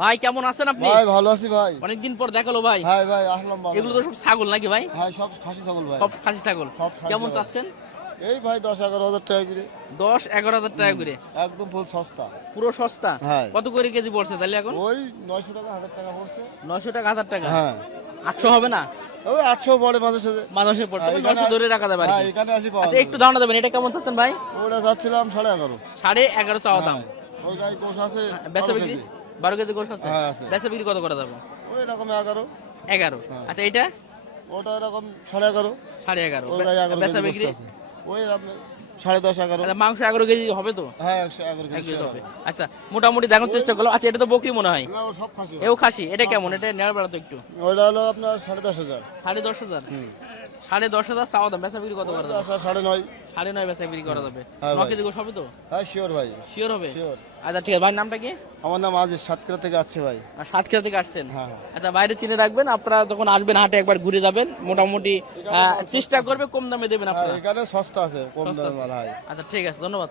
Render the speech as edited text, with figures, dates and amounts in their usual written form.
ভাই কেমন আছেন আপনি? ভাই ভালো আছি ভাই। অনেকদিন পর দেখালো ভাই। ভাই ভাই আসলাম বাজারে। এগুলো তো সব ছাগল নাকি ভাই? ভাই সব খাসি ছাগল ভাই। সব খাসি ছাগল। সব খাসি কেমন ছাগল। চাচ্ছেন? এই ভাই 10-11 হাজার টাকা করে। 10-11 হাজার টাকা করে। একদম ফুল সস্তা। পুরো সস্তা। হ্যাঁ। কত করে কেজি পড়ছে তাহলে এখন? ওই 900 টাকা 1000 টাকা পড়ছে। 900 টাকা 1000 টাকা। হ্যাঁ। 800 হবে না? ওই 800 পড়ে মাঝে সাথে। মাঝে পড়তে হ্যাঁ, 900 ধরে রাখা যাবে আর হ্যাঁ কি। এখানে আসি পাওয়া আচ্ছা যাবে। একটু ধারণা দেবেন এটা কেমন চাচ্ছেন ভাই? ওটা যাচ্ছিলাম 11.5। 11.5 চাওয়া দাম। ওই গাই গোশ আছে। বেচা 12 বিক্রি কেজি। 12 কেজি গোশ আছে। হ্যাঁ, আছে। বেচা বিক্রি কত করা যাবে? ওই রকম 11। 11। হ্যাঁ। আচ্ছা এটা ওটা এরকম 11.5। 11.5। ওই গাই 11 বেচা কেজি বিক্রি গোশত আছে। ওই আপনার 10.5 11। আচ্ছা মাংস 11 কেজি হবে তো? হ্যাঁ 11 এক কেজি কেজি হবে। আচ্ছা মোটামুটি দেখার চেষ্টা করলাম। আচ্ছা এটা তো বকরি মনে হয়। না ও সব খাসি। এও খাসি। এটা কেমন? এটা নেওয়ার বেলা তো একটু ওটা হলো আপনার 10.5 হাজার। 10,500। 10,500 চাওয়া দাম। বেচা বিক্রি কত করা যাবে? 9.5। 9.5 বেচা বিক্রি করা যাবে। হ্যাঁ 9 ভাই। কেজি গোশ হবে তো? হ্যাঁ শিওর ভাই। শিওর হবে? শিওর। আচ্ছা ঠিক আছে ভাই নামটা কি? আমার নাম আজিজ, সাতক্ষীরা থেকে আসছে ভাই। আর সাতক্ষীরা থেকে আসছেন? হ্যাঁ। আচ্ছা বাইরে চিনে রাখবেন, আপনারা যখন আসবেন হাটে একবার ঘুরে যাবেন, মোটামুটি চেষ্টা করবে কম দামে দেবেন হ্যাঁ আপনারা। এখানে সস্তা আছে, কম সস্তা দামে আছে। মাল হয়। আচ্ছা ঠিক আছে ধন্যবাদ।